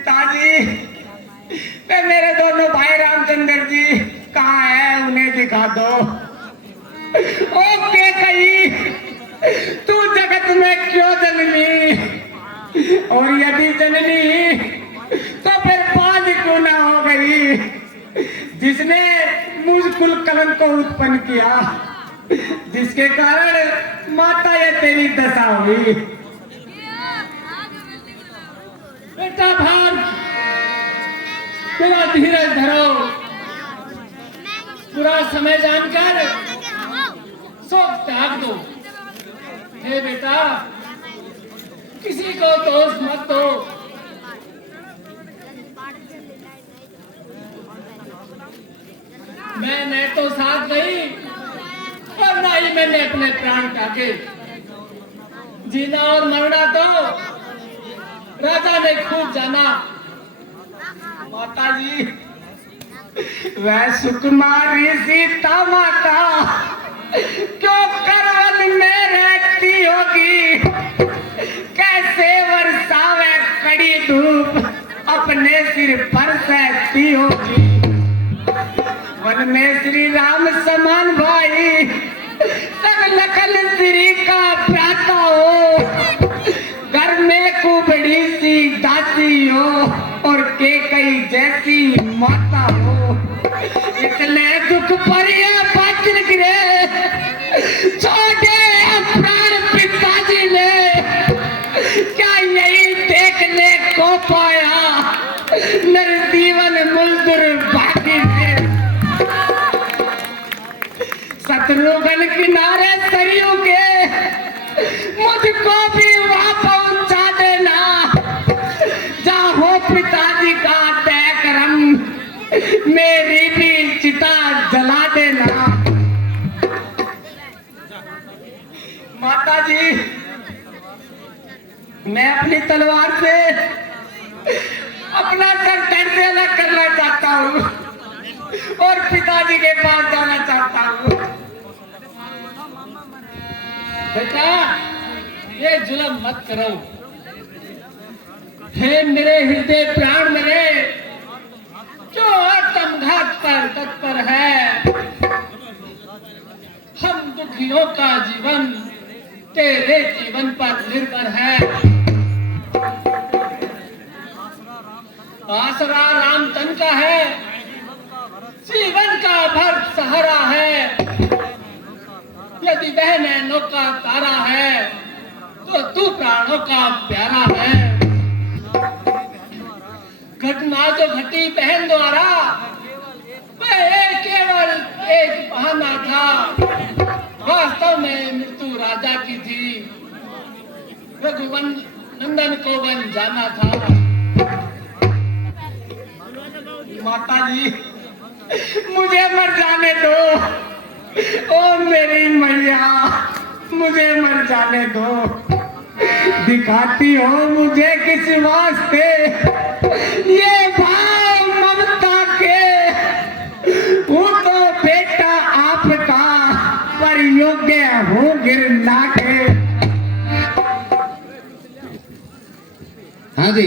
पिताजी, वे मेरे दोनों भाई रामचंद्र जी कहाँ है, उन्हें दिखा दो। ओके कही, तू जगत में क्यों जन्मी, और यदि जन्मी तो फिर बाज क्यों ना हो गई, जिसने मुझ कुल कलंक को उत्पन्न किया, जिसके कारण माता ये तेरी दशा हुई। बेटा भार, मेरा धीरज धरो, पूरा समय जानकर शोक त्याग दो। हे बेटा, किसी को दोष मत दो। मैंने तो साथ नहीं और ना ही मैंने अपने प्राण काटे। जीना और मरना तो राजा ने खूब जाना। माता जी, वह सुकुमारी सीता माता क्यों करवल में रहती होगी, कैसे बरसावे कड़ी धूप अपने सिर पर सहती होगी। वन में श्री राम समान भाई लखन श्री का भ्राता हो, घर में कुबड़ी सी दासी हो और के कई जैसी माता हो। इतने दुख पर ये बातिल गिरे, छोटे प्राण पिताजी ने क्या यही देखने को पाया, नरजीवन मुजदुर बाकी से। शत्रुघ्न किनारे सरयू के मुझको भी वहां पहुंचा देना, जहां हो पिताजी का तय करम, मेरी भी चिता जला देना। माता जी, मैं अपनी तलवार से अपना सर धड़ से अलग करना चाहता हूँ और पिताजी के पास जाना चाहता हूँ। बेटा, ये जुल्म मत करो। हे मेरे हृदय प्राण मेरे, जो आत्मघात पर तत्पर है, हम दुखियों का जीवन तेरे जीवन पर निर्भर है। आसरा रामचंद्र का है, जीवन का भर सहारा है। यदि वह नैनों का तारा है तो तू प्राणों का प्यारा है। घटना जो घटी बहन द्वारा, वह केवल एक बहाना था, वास्तव में मृत्यु राजा की थी। रघुवन नंदन को वन जाना था। माता जी, मुझे मर जाने दो, ओ मेरी मैया, मुझे मर जाने दो। दिखाती हो मुझे किस वास्ते ये भाव ममता के, हूँ तो बेटा आपका, पर योग्य हूँ गिरना के। हाँ जी,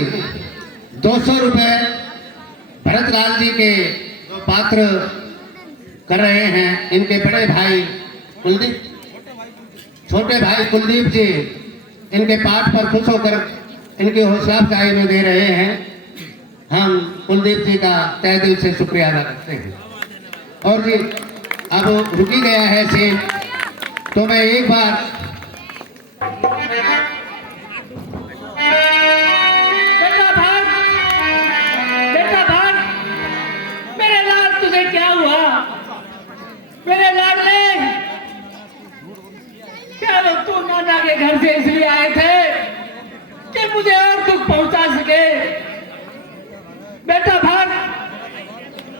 200 रुपए भरतलाल जी के जो पात्र कर रहे हैं, इनके बड़े भाई कुलदीप, छोटे भाई कुलदीप जी इनके पाठ पर खुश होकर इनकी हौसला अफजाई में दे रहे हैं। हम कुलदीप जी का तहे दिल से शुक्रिया अदा करते हैं। और जी, अब रुकी गया है सीन, तो मैं एक बार मेरे लाडले, क्या तू नाना के घर से इसलिए आए थे कि मुझे और दुख पहुंचा सके? बेटा भाग,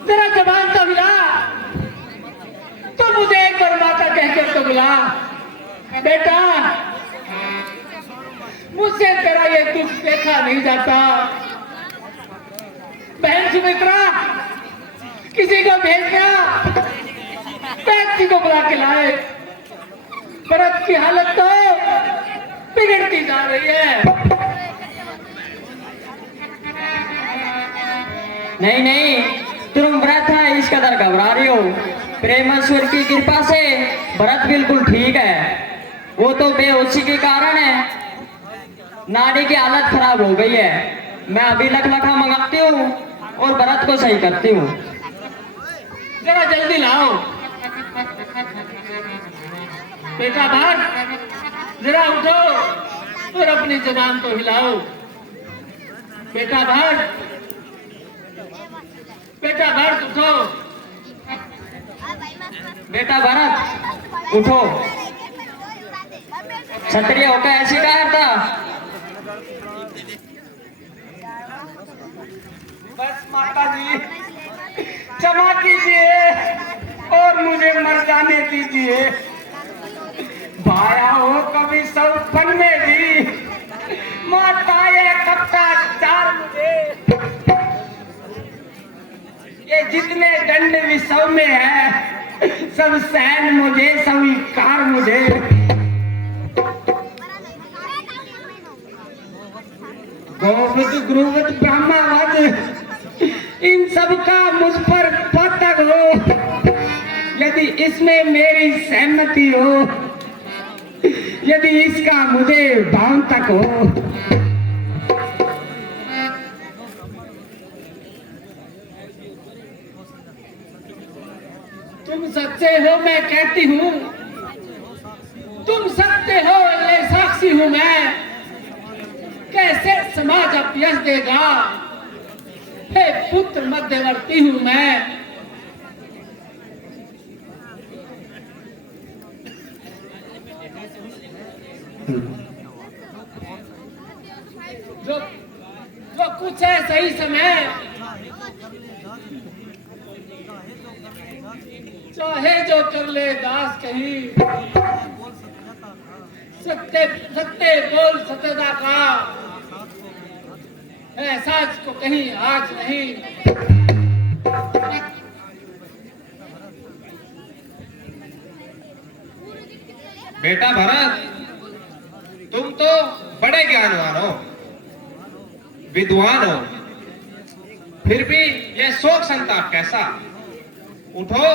जरा जबान तो मिला, तो मुझे एक बार माता कहकर तो मिला। बेटा, मुझसे तेरा ये दुख देखा नहीं जाता। बहन सुमित्रा, किसी को भेजना, व्यक्ति को बुला के लाए। भरत की हालत तो बिगड़ती जा रही है। नहीं नहीं, तुम व्रत है इस कदर घबरा रही हो। प्रेमेश्वर की कृपा से भरत बिल्कुल ठीक है। वो तो बेहोशी के कारण है, नाड़ी की हालत खराब हो गई है। मैं अभी लखलखा मंगाती हूँ और भरत को सही करती हूँ। जरा जल्दी लाओ। बेटा भट्ट, जरा उठो और अपनी जबान को हिलाओ। बेटा भट्ट, बेटा भट्ट उठो। बेटा भरत उठो, क्षत्रिय होकर ऐसी क्या करता? बस माता जी क्षमा कीजिए और मुझे मर जाने दीजिए। भाया हो कभी सौपन में भी माता ये कब का चार मुझे। ये जितने दंड विश्व में है सब सहन मुझे, स्वीकार मुझे। गौवध गुरुवध ब्रह्मावध इन सब का मुझ पर पतक हो। यदि इसमें मेरी सहमति हो, यदि इसका मुझे भाव तक हो। तुम सच्चे हो मैं कहती हूँ, तुम सत्य हो ये साक्षी हूँ मैं। कैसे समाज अपयश देगा, हे पुत्र मध्यवर्ती हूँ मैं। जो जो कुछ है सही समय, चाहे जो कर ले दास कहीं। सत्य सत्य बोल सत्यता का, एहसास को कहीं आज नहीं। बेटा भरत, तुम तो बड़े ज्ञानवान हो, विद्वान हो, फिर भी यह शोक संताप कैसा? उठो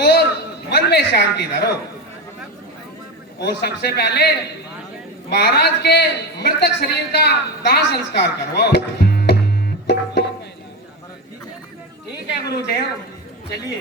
और मन में शांति धरो और सबसे पहले महाराज के मृतक शरीर का दाह संस्कार करवाओ। ठीक है गुरुदेव, चलिए।